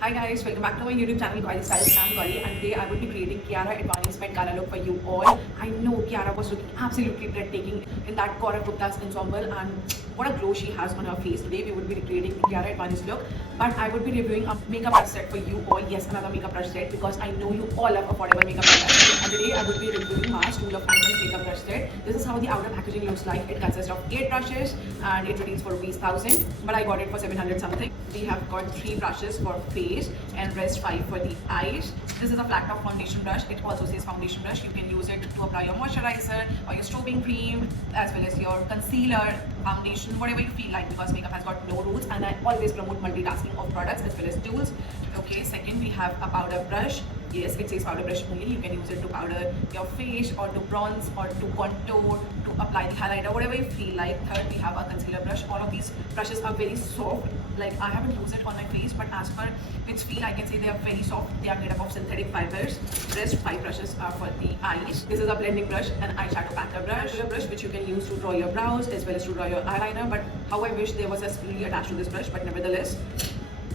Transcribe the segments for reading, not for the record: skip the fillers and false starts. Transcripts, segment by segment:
Hi guys, welcome back to my YouTube channel Gauri Styles. I'm Gauri and today I will be creating Kiara Advanced Met Gala look for you all. I know Kiara was looking absolutely breathtaking in that Gaurav Gupta's ensemble and what a glow she has on her face. Today we would be recreating the Kiara Advanced look, but I would be reviewing a makeup brush set for you all. Yes, another makeup brush set because I know you all love affordable makeup products. And today I would be reviewing Mars Tool of Items makeup brush set. This is how the outer packaging looks like. It consists of 8 brushes and it retails for rupees 1000, but I got it for 700 something. We have got 3 brushes for face and rest 5 for the eyes. This is a flat top foundation brush. It also says foundation brush. You can use it to apply your moisturizer or your strobing cream as well as your concealer, foundation, whatever you feel like, because makeup has got no rules and I always promote multitasking of products as well as tools. Okay, second we have a powder brush. Yes, it says powder brush only. You can use it to powder your face or to bronze or to contour, to apply the highlighter, whatever you feel like. Third, we have a concealer brush. All of these brushes are very soft. Like I haven't used it on my face, but as per its feel, I can say they are very soft. They are made up of synthetic fibers. Rest 5 brushes are for the eyes. This is a blending brush, an eyeshadow packer brush, which you can use to draw your brows as well as to draw your eyeliner. But how I wish there was a spoolie attached to this brush, but nevertheless.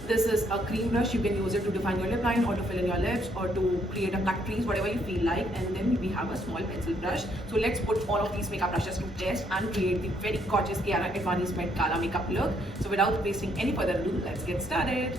This is a cream brush. You can use it to define your lip line or to fill in your lips or to create a cut crease, whatever you feel like. And then we have a small pencil brush. So let's put all of these makeup brushes to test and create the very gorgeous Kiara Advanced Met Gala makeup look. So without wasting any further ado, let's get started.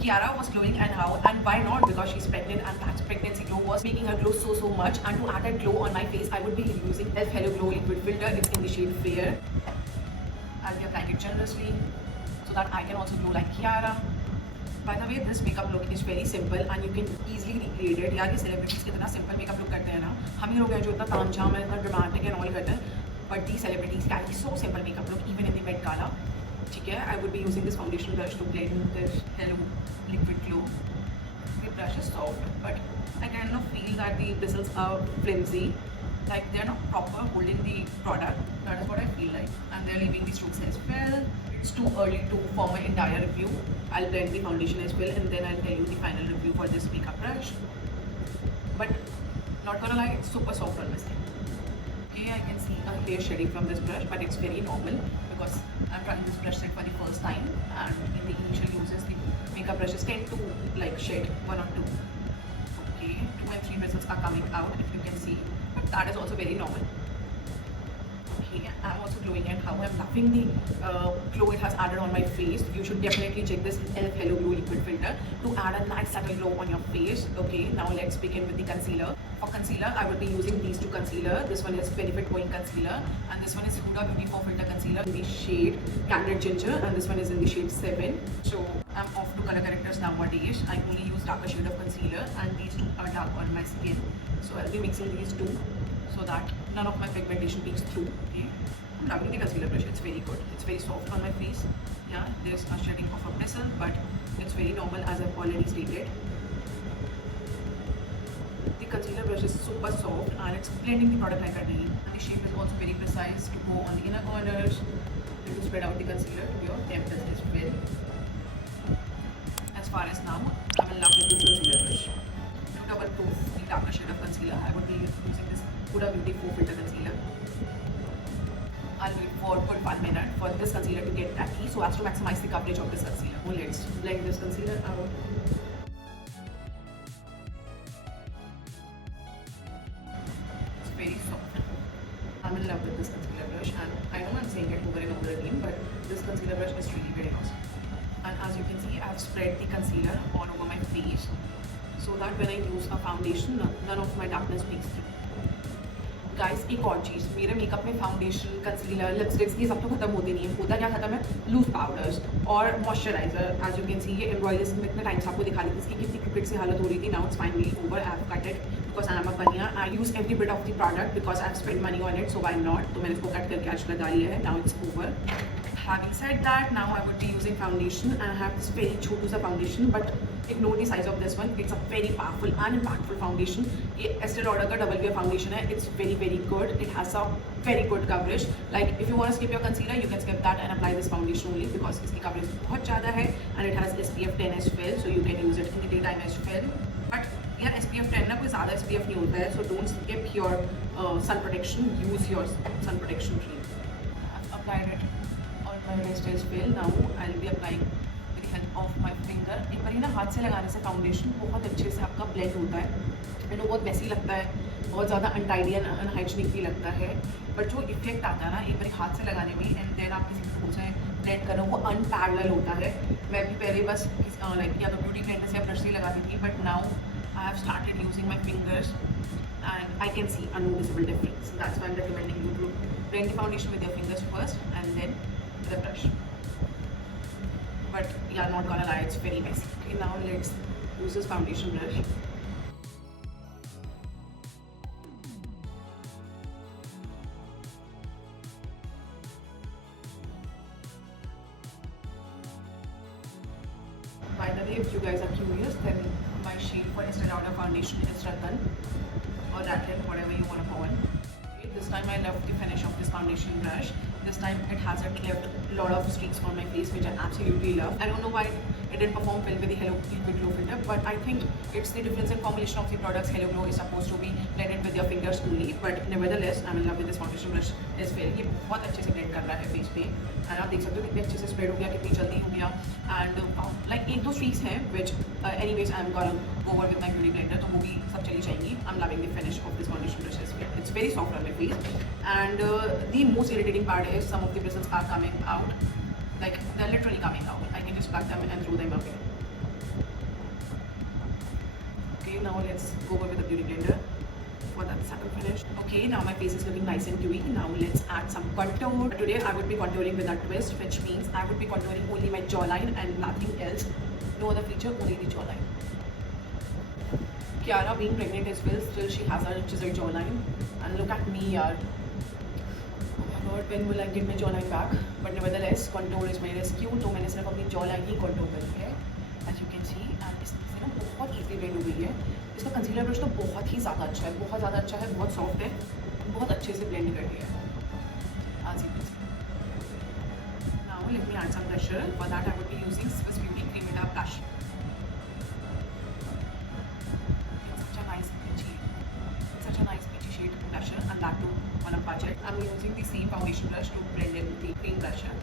Kiara was glowing and how and why not, because she's pregnant and that pregnancy glow was making her glow so much. And to add that glow on my face, I would be using e.l.f. Hello Glow liquid filter. It's in the shade Fair. I'll be applying it generously so that I can also glow like Kiara. By the way, this makeup look is very simple and you can easily recreate it. यार ये celebrities कितना simple makeup look करते हैं ना, हम ही लोग हैं जो इतना तामझाम है, इतना dramatic and all करते हैं, but these celebrities carry so simple makeup look even in the Met Gala. ठीक है, I would be using this foundation brush to blend this Hello liquid glow. The brush is soft, but I kind of feel that the bristles are flimsy, like they're not proper holding the product. That is what I feel like, and they're leaving the strokes as well. It's too early to form an entire review. I'll blend the foundation as well, and then I'll tell you the final review for this makeup brush. But not gonna lie, it's super soft on my skin. Okay, I can see a hair shedding from this brush, but it's very normal because I'm trying this brush set for the first time, and in the initial uses, the makeup brushes tend to like shed 1 or 2. Okay, 2 and 3 bristles are coming out, if you can see, but that is also very normal. Okay, I'm also glowing and how I'm loving the glow it has added on my face. You should definitely check this e.l.f. Hello Glow liquid filter to add a nice subtle glow on your face. Okay, now let's begin with the concealer. For concealer, I will be using these 2 concealer. This one is Benefit Going Concealer and this one is Huda Beauty 4 Filter Concealer in the shade Candid Ginger, and this one is in the shade 7. So I'm off to color correctors nowadays. I only use darker shade of concealer and these 2 are dark on my skin. So I'll be mixing these 2 so that none of my pigmentation peeks through. Okay, I'm loving the concealer brush. It's very good. It's very soft on my face. Yeah, there's a shedding of a bristle, but it's very normal as I've already stated. The concealer brush is super soft and it's blending the product like a dream. And the shape is also very precise to go on the inner corners and to spread out the concealer to your temples as well. As far as now, I'm in love with this concealer brush. To double proof the darker shade of concealer, I would be using this Huda Beauty 4 Filter Concealer. I'll wait for good 1 minute for this concealer to get tacky so as to maximize the coverage of this concealer. So let's blend this concealer out. It's very soft. I'm in love with this concealer brush and I know I'm saying it over and over again, but this concealer brush is really very awesome. And as you can see, I've spread the concealer all over my face so that when I use a foundation, none of my darkness peeks through. Guys एक और चीज़, मेरे makeup में foundation, concealer, lipsticks ये सब तो खत्म होते नहीं है. होता क्या खत्म है? लूज पाउडर्स और moisturiser. As you can see, ये एम्ब्रॉयडर्स में इतने टाइम से आपको दिखा दी थी, इसकी कितनी क्रिकेट से हालत हो रही थी. Now it's finally over. I have cut it because I am a bania. I use every bit of the product because I have spend money on it, so why not. तो मैंने इसको कट करके आज लगा लिया है. Now it's over. Having said that, now I would be using foundation. I have this very chotu sa foundation, but Ignore the size of this one. It's a very powerful and impactful foundation. ये Estee Lauder का double wear foundation है. It's very very good. It has a very good coverage. Like if you want to skip your concealer, you can skip that and apply this foundation only because इसकी coverage बहुत ज़्यादा है and it has SPF 10 as well, so you can use it in the daytime as well. But यार SPF 10 ना कोई ज़्यादा SPF नहीं होता है, so don't skip your sun protection. Use your sun protection cream. I've applied it on my wrist as well. Now I'll be applying help of my finger. एक बार ना हाथ से लगाने से फाउंडेशन बहुत अच्छे से आपका ब्लेंड होता है. मैंने बहुत मैसी लगता है, बहुत ज़्यादा अनटाइडी एंड अनहाइजीनिक भी लगता है, बट जो इफेक्ट आता है ना एक बार हाथ से लगाने में एंड देन आप किसी को से ब्लेंड करो वो अनपैरेलल होता है. मैं भी पहले बस लाइक या तो ब्यूटी ब्लेंडर से या ब्रश से लगाती थी, but now I have started using my fingers and I can see a noticeable difference. That's why I'm recommending you to blend the foundation with your fingers first and then with a brush. But yeah, not gonna lie, it's very messy. Okay, now let's use this foundation brush. By the way, if you guys are curious, then my shade for Estee Lauder foundation is Ratan or Rattan, whatever you want to call it. Okay, this time I left the finish of this foundation brush. This time it hasn't left a lot of streaks on my face, which I absolutely love. I don't know why it didn't perform well with the Hello Liquid Glow filter, but I think it's the difference in formulation of the products. Hello Glow is supposed to be blended with your fingers only, but nevertheless I'm in love with this foundation brush as well. ये बहुत अच्छे से blend कर रहा है face पे, and आप देख सकते हो कितने अच्छे से spread हो गया, कितनी जल्दी हो गया, and like एक दो streaks हैं which anyways I'm gonna go over with my beauty blender, तो वो भी सब चली जाएंगी. I'm loving the finish of this foundation brush as well. It's very soft on my face, and the most irritating part is some of the bristles are coming out. Like they're literally coming out. I can just pluck them and throw them away. Okay, now let's go over with the beauty blender for that subtle finish. Okay, now my face is looking nice and dewy. Now let's add some contour. Today I would be contouring with a twist, which means I would be contouring only my jawline and nothing else. No other feature, only the jawline. Kiara being pregnant as well, still she has a chiseled jawline. And look at me, yaar. When will I get my jawline back? But nevertheless, contour is my rescue. तो मैंने सिर्फ अपनी jawline ही contour करी है, as you can see, and इससे ना बहुत easily blend हो गई है. इसका concealer brush तो बहुत ही ज़्यादा अच्छा है, बहुत ज़्यादा अच्छा है, बहुत soft है, बहुत अच्छे से blend कर दिया है, as you can see. Now let me add some blusher. For that I would be using Swiss Beauty Cremita blush. Such a nice peachy shade blusher, and that too on a budget. I'm using the same foundation brush to blend in the cream blusher,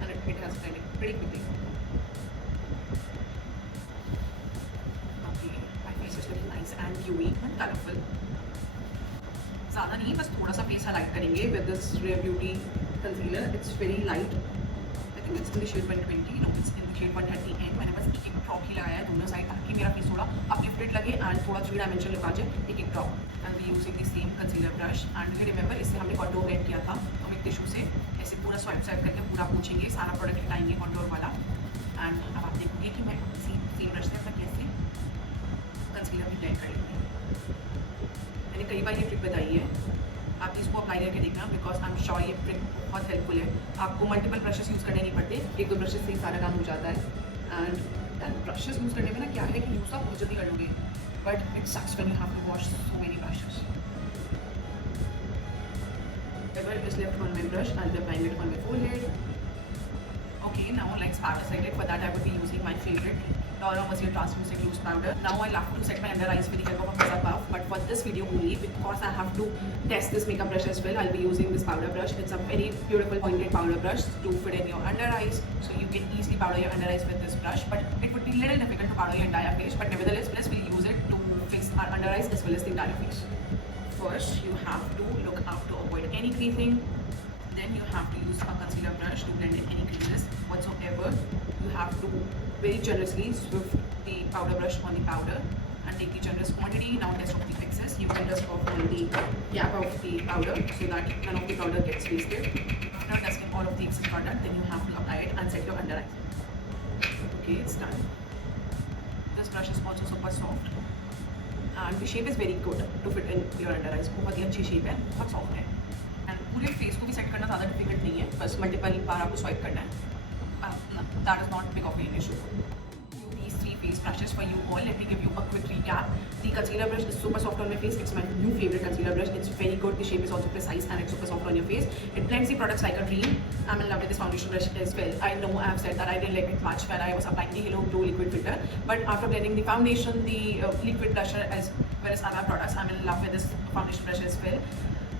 and it has blended pretty quickly. Okay, my face is looking nice and dewy and colorful. ज़्यादा नहीं, बस थोड़ा सा face highlight करेंगे with this Rare Beauty concealer. It's very light. I think it's in the shade 120. No, it's in the shade 130N. मैंने बस एक drop ही लगाया है दोनों साइड ताकि मेरा फेस थोड़ा अपलिफ्टेड लगे एंड थोड़ा 3 डायमेंशन लुक आ जाए. एक drop. And we using the same concealer brush. And you remember इससे हमने contour blend किया था, तो हम एक टिश्यू से ऐसे पूरा स्वाइप करके पूरा पोंछेंगे, सारा प्रोडक्ट हटाएंगे contour वाला. एंड अब आप देखोगे कि मैं सेम ब्रश से अपना कैसे कंसीलर भी ब्लेंड करेंगे. मैंने कई बार ये ट्रिक बताई है, आप इसको अप्लाई करके देखना, बिकॉज आई एम श्योर ये ट्रिक बहुत हेल्पफुल है. आपको मल्टीपल ब्रशेस यूज़ करने नहीं पड़ते, एक दो ब्रशेस से ही सारा काम हो जाता है. एंड ब्रशेस यूज़ करने में ना क्या है कि यूज़ आप बहुत जल्दी कर लोगे, but it sucks when you have to wash so many brushes. Whatever is left on my brush, I'll be applying it on my forehead. Okay, now let's start decided. For that I would be using my favorite Laura Mercier Translucent Loose Powder. Now I'll have to set my under eyes with the help of a Pizza Puff, but for this video only, because I have to test this makeup brush as well, I'll be using this powder brush. It's a very beautiful pointed powder brush to fit in your under eyes, so you can easily powder your under eyes with this brush, but it would be a little difficult to powder your entire face, but nevertheless, we'll use it to fix our under eyes as well as the entire face. First, you have to look out to avoid any creasing. Then you have to use a concealer brush to blend in any creases whatsoever. You have to very generously swift the powder brush on the powder and take the generous quantity. Now test off the excess. You can dust off on the gap of the powder so that none of the powder gets wasted. After dusting all of the excess product, then you have to apply it and set your under eyes. Okay, it's done. This brush is also super soft and the shape is very good to fit in your under eyes. बहुत ही अच्छी shape है, बहुत soft है. And पूरे face को भी set करना ज़्यादा difficult नहीं है, बस multiple बार आपको swipe करना है. That is not big of an issue. These 3 face brushes for you all. Let me give you a quick recap. The concealer brush is super soft on my face. It's my new favorite concealer brush. It's very good. The shape is also precise and it's super soft on your face. It blends the products like a dream. I'm in love with this foundation brush as well. I know I have said that I didn't like it much when I was applying the Halo Glow liquid filter, but after blending the foundation, the liquid blusher as well as other products, I'm in love with this foundation brush as well.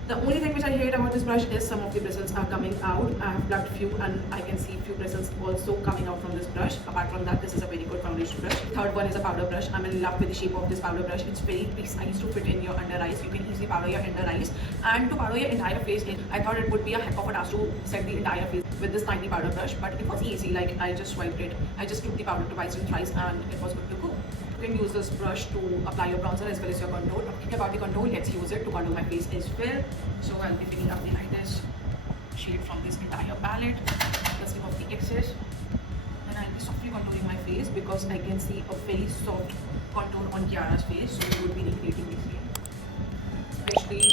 The only thing which I hate about this brush is some of the bristles are coming out. I have plucked few and I can see few bristles also coming out from this brush. Apart from that, this is a very good foundation brush. Third one is a powder brush. I'm in love with the shape of this powder brush. It's very precise to fit in your under eyes. You can easily powder your under eyes. And to powder your entire face, I thought it would be a heck of a task to set the entire face with this tiny powder brush. But it was easy, like I just swiped it. I just took the powder twice and thrice and it was good to go. You can use this brush to apply your bronzer as well as your contour. Talking about the contour, let's use it to contour my face as well. So I'll be picking up the lightest shade from this entire palette, dusting off the excess, and I'll be softly contouring my face because I can see a very soft contour on Kiara's face, so we would be recreating the same. Especially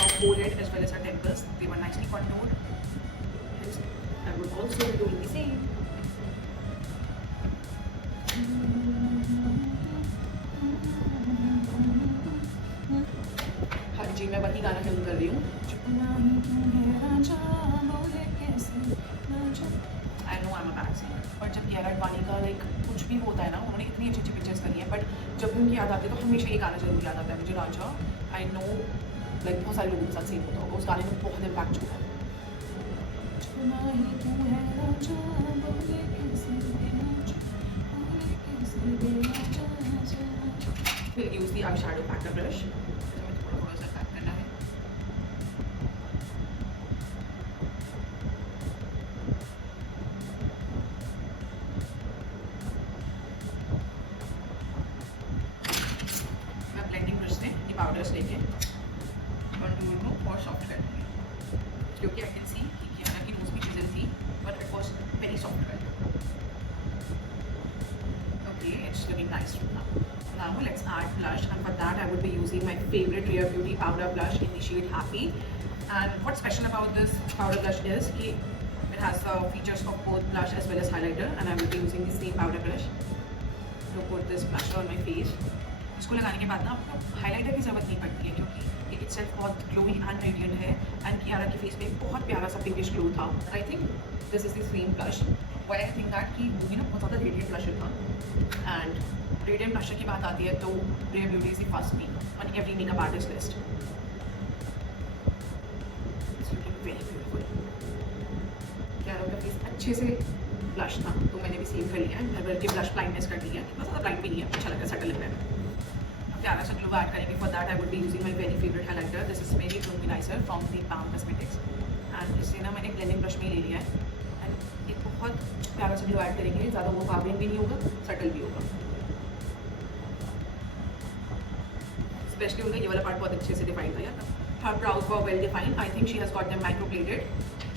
her forehead as well as her temples, they were nicely contoured. Hence, I would also be doing the same. हाँ जी, मैं वही गाना film कर रही हूँ. I know I'm a bad singer, but जब कियारा अडवाणी का like कुछ भी होता है ना, उन्होंने इतनी अच्छी अच्छी पिक्चर्स करी हैं, बट जब भी उनकी याद आती है तो हमेशा ये गाना जरूर याद आता है मुझे. राजा, आई नो लाइक बहुत सारे लोगों के साथ सेम होता होगा, उस गाने में बहुत इम्पैक्ट छोड़ा है. We'll use the eyeshadow packer brush. हमें थोड़ा सा पैक करना है. मैं ब्लेंडिंग ब्रश से ये पाउडर्स लेके कंटूर को और सॉफ्ट कर दूँगी, क्योंकि आई कैन सी कि कियारा की नोज भी डिजल थी but it was very soft कर. Okay, it's looking nice now. Now let's add blush, and for that I would be using my favorite Rare Beauty powder blush in the shade Happy. And what's special about this powder blush is that it has the features of both blush as well as highlighter, and I will be using the same powder brush to put this blusher on my face. इसको लगाने के बाद ना आपको highlighter की ज़रूरत नहीं पड़ती है, क्योंकि इट इटसेल्फ बहुत ग्लोइंग एंड रेडिएंट है. एंड कियारा की फेस पे एक बहुत प्यारा सा पिंकिश ग्लो था. I think this is the same blush. Why I think that कि वो भी ना बहुत ज़्यादा रेडिएंट ब्लशर था. एंड रेडिएंट ब्लशर की बात आती है तो rare beauty is the first name on every makeup artist list. It's looking very beautiful. Kiara का फेस अच्छे से ब्लश था तो मैंने भी सेव कर लिया है. घर के ब्लश ब्लाइंडनेस कर ली है, बहुत ज़्यादा ब्लाइंड भी नहीं है, अच्छा लग रहा है, सेटल लग रहा है. प्यारा सा ग्लो ऐड करेंगे. For that I would be using my very favourite highlighter. This is मेरी luminizer from the palm cosmetics. And इसे ना मैंने ब्लेंडिंग ब्रश में ले लिया है. एंड एक बहुत प्यारा सा ग्लो ऐड करेंगे. ज़्यादा वो काबिल भी नहीं होगा, सटल भी होगा. स्पेशली उनका ये वाला पार्ट बहुत अच्छे से डिफाइन था यार. हर brows were well defined. I think she has got them micro bladed.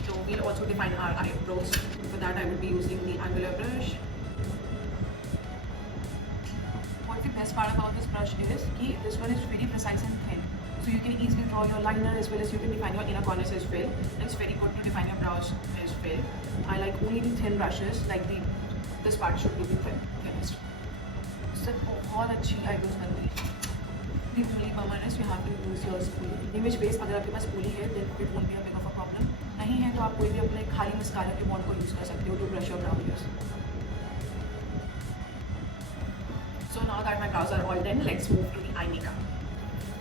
So we'll also define our eyebrows. For that I will be using the angular brush. What the best part about this brush is that this one is very precise and thin. So you can easily draw your liner as well as you can define your inner corners as well. And it's very good to define your brows as well. I like only the thin brushes, like this part should be the thinnest. इससे बहुत अच्छी eyebrows बनती है. The only bummer is you have to use your spoolie. Image base अगर आपके पास spoolie है then it won't be a big of a problem. नहीं है तो आप कोई भी अपने खाली मस्कारा के बॉन्ड को यूज़ कर सकते हो to brush your brow hairs. So now that my brows are all done, let's move to the eye makeup.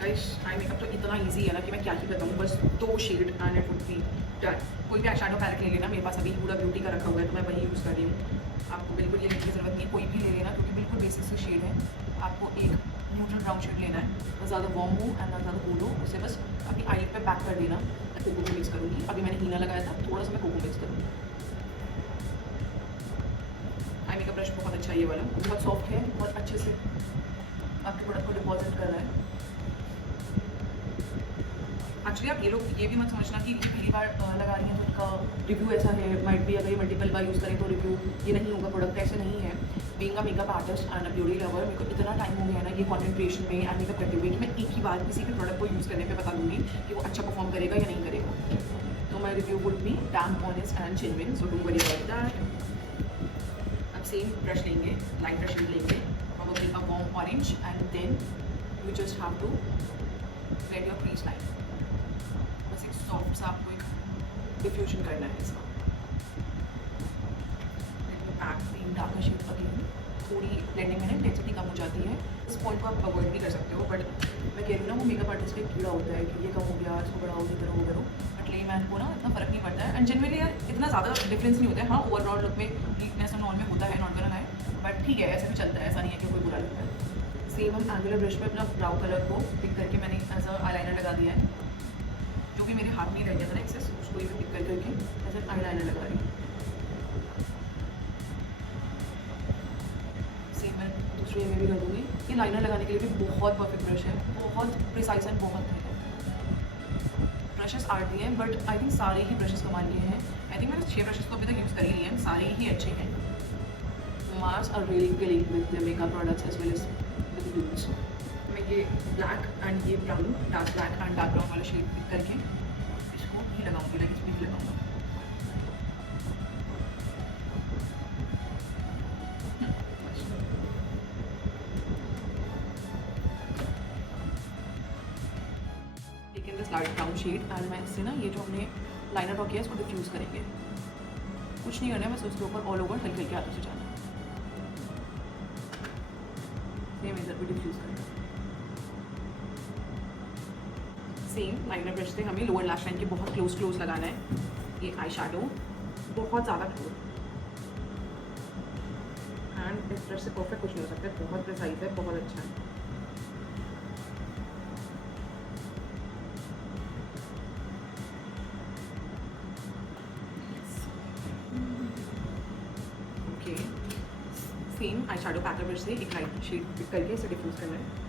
Guys, eye makeup तो इतना इजी है ना कि मैं क्या ही बताऊँ. बस 2 shade and it would be done. कोई भी आई शैडो पैलेट ले लेना. मेरे पास अभी पूरा ब्यूटी का रखा हुआ है तो मैं वही यूज़ कर रही हूँ. आपको बिल्कुल ये लेने की ज़रूरत नहीं है, कोई भी ले लेना क्योंकि बिल्कुल बेसिक सी शेड है. आपको एक न्यूट्रल ब्राउन शेड लेना है, ना ज़्यादा वार्म हो एंड ना ज़्यादा कूल हो. उसे बस अपनी आई पे पैक कर देना. कोको को मिक्स करूँगी. अभी मैंने हीना लगाया था, थोड़ा सा मैं कोको मिक्स करूँगी. आई मेकअप ब्रश बहुत अच्छा है ये वाला, बहुत सॉफ्ट है, बहुत अच्छे से आपके प्रोडक्ट को डिपॉजिट कर रहा है. एक्चुअली आप ये लोग ये भी मत समझना कि पहली बार लगा रही हैं तो उनका रिव्यू ऐसा है. माइट भी अगर ये मल्टीपल बार यूज़ करें तो रिव्यू ये नहीं होगा. प्रोडक्ट ऐसे नहीं है. Being a makeup artist and a beauty lover, मेरे को इतना टाइम हो गया ना ये कॉन्टेंट क्रिएशन में एंड मेकअप करते हुए कि मैं एक ही बार किसी भी प्रोडक्ट को यूज़ करने पे बता दूँगी कि वो अच्छा परफॉर्म करेगा या नहीं करेगा. तो my review would be dam honest and genuine, so don't worry about that. Same brush लेंगे, लाइट ब्रश लेंगे, probably a warm orange, and then you just have to get your crease line. बस एक soft सा आपको एक diffusion करना है इसका। Pack same darker shade again, थोड़ी ब्लेंडिंग में ना इंटेंसिटी कम हो जाती है। इस पॉइंट को आप अवॉइड भी कर सकते हो, बट मैं कह रही हूँ ना वो मेकअप आर्टिस्ट का कीड़ा होता है कि ये कम हो गया, इसको बढ़ाओ, ये करो, वो करो, बट ले मैन को ना इतना फ़र्क नहीं पड़ता है। एंड जनरली यार इतना ज़्यादा डिफरेंस नहीं होता है। हाँ, ओवरऑल लुक में वीकनेस और नॉन में होता है, नॉट गना है, बट ठीक है, ऐसे भी चलता है, ऐसा नहीं है कि कोई बुरा लगता है। सेम हम एंगुलर ब्रश में अपना ब्राउन कलर को पिक करके मैंने एज अ आईलाइनर लगा दिया है, जो भी मेरे हाथ में रह गया था ना एक्सेस, उसको ये पिक करके एज एन आईलाइनर लगा रही हूँ। सेम मैं दूसरे में भी कर दूँगी। ये लाइनर लगाने के लिए भी बहुत परफेक्ट ब्रश है, बहुत प्रिसाइज एंड बहुत थिक है। ब्रशेस आर दिए हैं, बट आई थिंक सारे ही ब्रशेस कमाल लिए हैं। आई थिंक मैंने 6 ब्रशेस तो अभी तक यूज़ कर ही लिए हैं, सारे ही अच्छे हैं। Mars are really great with the makeup products as well as with use. मैं ये ब्लैक एंड ये brown, dark black and dark brown वाला शेड पिक करके इसको ही लगाऊंगी, लाइक इसमें ही लगाऊंगा। Taken this light brown shade and मैं इससे ना ये जो हमने लाइनर ड्रॉ किया है इसको डिफ्यूज़ करेंगे। कुछ नहीं करना है, बस उसके ऊपर ऑल ओवर हल्के हल्के हाथों से जाना है। सेम इधर भी डिफ्यूज़ करना है। सेम लाइनर ब्रश से हमें लोअर लैश लाइन के बहुत क्लोज लगाना है। ये आई शैडो बहुत ज़्यादा क्लोज, एंड इस ब्रश से परफेक्ट कुछ नहीं हो सकता, बहुत प्रिसाइज है, बहुत अच्छा है। ओके, सेम आई शैडो पैकर ब्रश से एक लाइट शेड पिक करके इसे डिफ्यूज़ करना है।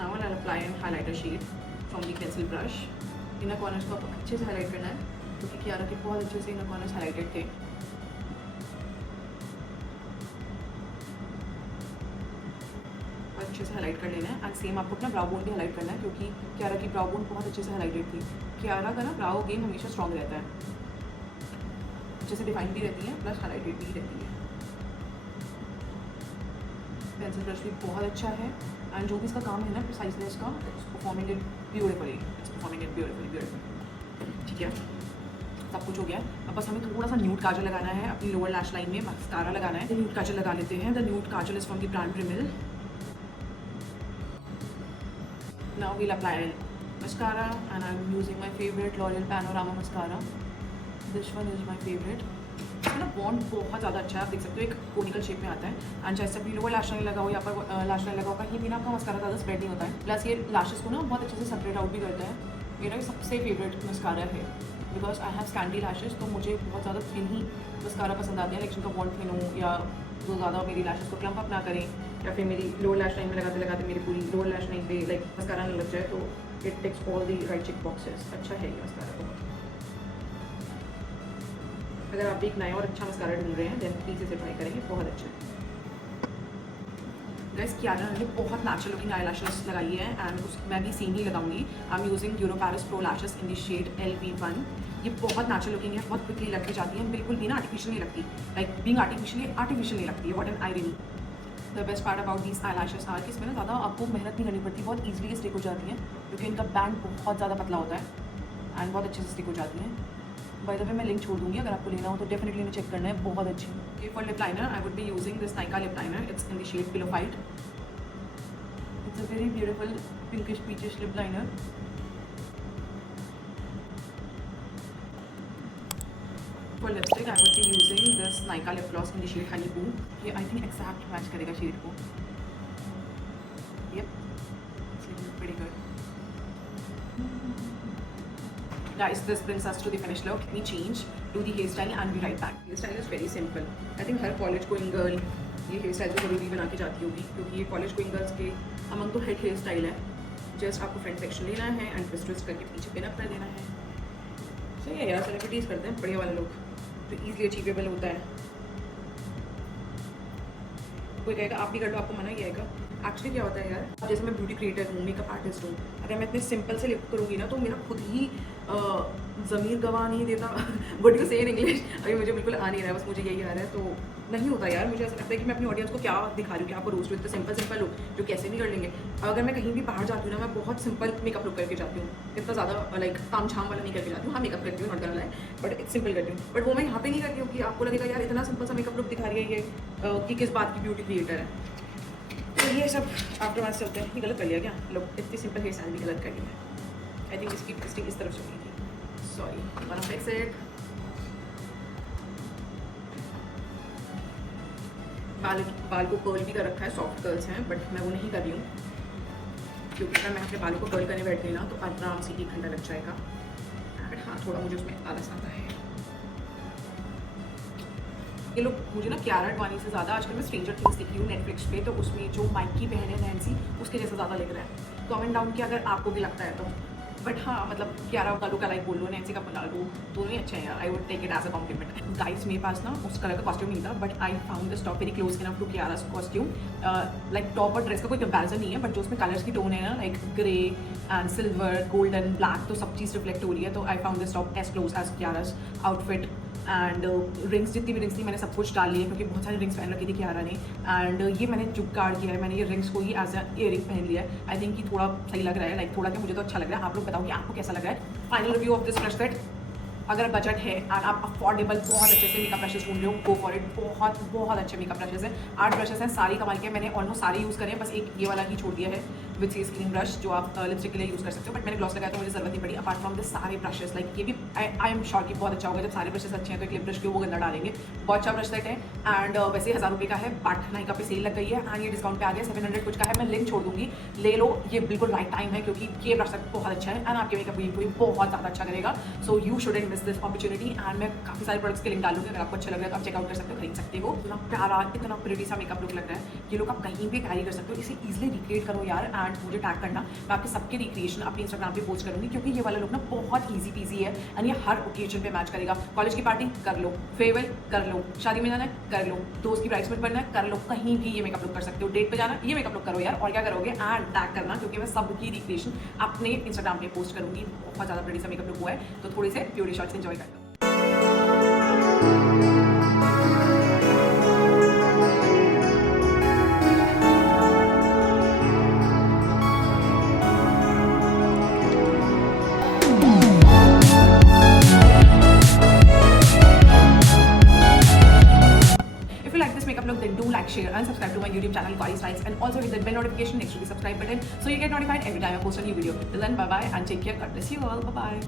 Now I'll apply an highlighter shade from the pencil brush. Inner corners को आपको अच्छे से हाईलाइट करना है, क्योंकि कियारा के बहुत अच्छे से इनर कॉर्नर्स हाईलाइटेड थे। अच्छे से हाईलाइट कर लेना है। एंड सेम आपको अपना ब्राउ बोन भी हाईलाइट करना है, क्योंकि कियारा की ब्राउ बोन बहुत अच्छे से हाईलाइटेड थी। कियारा का ना ब्राउ गेम हमेशा स्ट्रॉन्ग रहता है, अच्छे से डिफाइन भी रहती है, प्लस हाईलाइटेड भी रहती है। पेंसिल ब्रश भी बहुत अच्छा है, एंड जो भी इसका काम है ना प्रिसाइजनेस का, इट्स परफॉर्मिंग इट ब्यूटीफुली, ठीक है। सब कुछ हो गया। अब बस हमें थोड़ा सा न्यूड काजल लगाना है अपनी लोअर लैश लाइन में, मस्कारा लगाना है। न्यूड काजल लगा लेते हैं। The nude kajal is from the brand Rimmel. Now we'll apply mascara and I am using my favourite L'Oreal panorama mascara. This one is my favourite. इसका ना बॉन्ड बहुत ज़्यादा अच्छा है, आप देख सकते हो, एक कोनिकल शेप में आता है। एंड जैसे भी लोअर लैश लाइन लगाओ या पर लैश लाइन लगाओ, कहीं भी ना आपका मस्कारा ज़्यादा स्प्रेड नहीं होता है। प्लस ये लैशेस को ना बहुत अच्छे से सेपरेट आउट भी करता है। मेरा ये सबसे फेवरेट मस्कारा है, because I have Scandi lashes, तो मुझे बहुत ज़्यादा थिन ही मस्कारा पसंद आते हैं, लेकिन उनका बॉन्ड थिन हो या जो ज़्यादा मेरी लैशेस को क्लम्प अप ना करें, या फिर मेरी लोअर लैश लाइन में लगाते लगाते मेरी पूरी लोअर लैश लाइन पे लाइक मस्कारा ना लग जाए, तो it ticks all the right check boxes. अच्छा है ये मस्कारा बहुत। अगर आप भी एक नया और अच्छा मस्कारा ढूंढ रहे हैं, देन प्लीज़ इसे ट्राई करेंगे, बहुत अच्छा है। गाइस कियारा ने बहुत नेचुरल लुकिंग आई लैशेस लगाई है, एंड मैं भी सेम ही लगाऊंगी। I am using Duro Paris pro lashes in the shade LV1। ये बहुत नेचुरल लुकिंग है, बहुत क्विकली लग के जाती है, बिल्कुल भी ना आर्टिफिशियल नहीं लगती, लाइक बीइंग आर्टिफिशियल नहीं लगती है। What an irony. The best part about these eye lashes are कि इसमें ना ज़्यादा आपको मेहनत नहीं करनी पड़ती, बहुत ईजिली स्टिक हो जाती हैं, क्योंकि इनका बैंड बहुत ज़्यादा पतला होता है एंड बहुत अच्छे से स्टिक हो जाती हैं। बाय द वे मैं लिंक छोड़ दूँगी, अगर आपको लेना हो तो डेफिनेटली में चेक करना है, बहुत अच्छी। For lip liner I would be using this Nykaa lip liner. It's in the shade pillow fight. It's a very beautiful pinkish peachish lip liner. For lipstick I would be using this Nykaa lip gloss in the shade honey boo. ये I think exact match करेगा shade को। Yep, very good. Guys, this brings us to the finished look. Let me change, do the hairstyle and be right back. Hairstyle is very simple. I think her college going girl ये hairstyle तो कभी भी बना के जाती होगी, क्योंकि ये college going girls के among तो head hairstyle है। Just आपको front section लेना है and twist करके पीछे पिन अप कर देना है। सही है यार, सेलिब्रिटीज़ करते हैं बढ़िया वाला look, तो easily achievable होता है। कोई कहेगा आप भी कर लो, आपको मना ही आएगा। एक्चुअली क्या होता है यार, अब जैसे मैं ब्यूटी क्रिएटर हूँ, मेकअप आर्टिस्ट हूँ, अगर मैं इतने सिंपल से लिप करूँगी ना तो मेरा खुद ही ज़मीर गवाह नहीं देता व्हाट यू से इन इंग्लिश, अभी मुझे बिल्कुल आ नहीं रहा है, बस मुझे यही आ रहा है। तो नहीं होता यार, मुझे ऐसा लगता है कि मैं अपनी ऑडियंस को क्या दिखा रही हूँ, क्या आपको रोस्ट इतना सिंपल लोग जो कैसे भी कर लेंगे। अगर मैं कहीं भी बाहर जाती हूँ ना, मैं बहुत सिंपल मेकअप लुक करके जाती हूँ, इतना ज़्यादा लाइक ताम झाम वाला नहीं करके जाती हूँ। हाँ मेकअप करती हूँ, नॉट गonna lie, बट सिंपल करती हूँ। बट वो मैं यहाँ पे नहीं करती हूँ कि आपको लगेगा यार इतना सिंपल सा मेकअप लुक दिखा रही है ये कि किस बात की ब्यूटी क्रिएटर है। तो ये सब आफ्टर मैच चलते हैं। ये गलत कर लिया क्या लोग, इतनी सिंपल हेयर स्टाइल भी गलत कर लिया है। आई थिंक इसकी ट्विस्टिंग इस तरफ से हुई थी, सॉरी वन फिक्स इट। बाल को कर्ल भी कर रखा है, सॉफ्ट कर्ल्स हैं, बट मैं वो नहीं कर रही हूँ क्योंकि अगर मैं अपने बालों को कर्ल करने बैठ गई ना तो आराम से 1 घंटा लग जाएगा। बट हाँ थोड़ा मुझे उसमें आलस आता है। ये लोग मुझे ना क्यारा अडवाणी से ज़्यादा, आजकल मैं स्ट्रेंजर थिंग्स देखी हूँ नेटफ्लिक्स पे, तो उसमें जो माइक की बहन है नैन्सी, उसके जैसा ज़्यादा लग रहा है। कमेंट डाउन किया अगर आपको भी लगता है तो। बट हाँ मतलब क्यारा का लुक अलग बोल लो, नैन्सी का बना लो, दोनों ही अच्छे हैं यार। I would take it as a compliment. Guys मेरे पास ना उस कलर का कॉस्ट्यूम नहीं था, but I found this top very close enough to Kiara's costume. Like top और ड्रेस का कोई कंपैरिजन नहीं है, बट जो उसमें कलर्स की टोन है ना, like grey and silver, golden, black, तो सब चीज़ रिफ्लेक्ट हो रही है। तो I found this top as close as Kiara's outfit. And rings जितनी भी रिंग्स थी मैंने सब कुछ डाल ली है क्योंकि बहुत सारी रिंग्स पहन रखी थी क्यारा ने। एंड ये मैंने जुगाड़ किया है, मैंने ये रिंग्स को ही एज अ ईयरिंग पहन लिया है। आई थिंक ये थोड़ा सही लग रहा है, लाइक थोड़ा क्या, मुझे तो अच्छा लग रहा है। आप लोग बताओ कि आपको कैसा लग रहा है। Final review of this brush set, अगर बजट है एंड आप अफोर्डेबल बहुत अच्छे से मेकअप ब्रशेस ढूंढ रहे हो, गो फॉर इट। बहुत अच्छे मेकअप ब्रशेस हैं, 8 ब्रशेस हैं, सारी कमाल के। मैंने ऑलमोस्ट सारे यूज़ करे हैं, बस एक ये वाला ही छोड़ दिया है विथ सी स्क्रीन ब्रश जो आप लिपस्टिक के लिए यूज़ कर सकते हो, बट मैंने ग्लॉस लगाया तो मुझे जरूरत नहीं पड़ी। अपार्ट फ्रॉम दिस सारे ब्रशेस, लाइक ये भी आई एम श्योर कि बहुत अच्छा होगा। जब सारे ब्रशेस अच्छे हैं तो एक लिप ब्रश क्यों वो गंदा डालेंगे। बहुत अच्छा ब्रश सेट है एंड वैसे 1000 रुपये का है, बट नाइका पे सेल लग गई है एंड ये डिस्काउंट पे आ गया 700 कुछ का है। मैं लिंक छोड़ दूंगी, ले लो, ये बिल्कुल राइट टाइम है क्योंकि ये ब्रश सेट बहुत अच्छा है एंड आपके मेकअप को बहुत ज़्यादा अच्छा करेगा। So you shouldn't miss this opportunity. And मैं काफ़ी सारे प्रोडक्ट्स के लिंक डालूंगी, अगर आपको अच्छा लग रहा है तो आप चेकआउट कर सकते हो, खरीद सकते हो। इतना प्यारा, इतना प्रिटी सा मेकअप लुक लग रहा है। ये लोग आप कहीं भी कैरी कर सकते हो, इसे इजीली रिक्रिएट करो यार एंड मुझे टैग करना। मैं आपके सबके रिक्रिएशन अपने इंस्टाग्राम पे पोस्ट करूंगी क्योंकि ये वाला लुक ना बहुत ईजी पीजी है एंड ये हर ओकेजन पे मैच करेगा। कॉलेज की पार्टी कर लो, फेयरवेल कर लो, शादी में जाना है कर लो, दोस्त की ब्राइड्समेड बनना है कर लो, कहीं भी ये मेकअप लुक कर सकते हो। डेट पे जाना ये मेकअप लुक करो यार, और क्या करोगे, एंड टैग करना क्योंकि मैं सबकी रिक्रिएशन अपने इंस्टाग्राम पे पोस्ट करूंगी। बहुत ज़्यादा प्रिटी सा मेकअप लुक हुआ है, तो थोड़े से ब्यूटी शॉट्स एंजॉय कर लो। If you like this makeup look, then do like, share and subscribe to my YouTube channel Gauri Styles, and also hit the bell notification next to the subscribe button so you get notified every time I post a new video. Till then, bye bye and take care. God bless you all. Bye bye.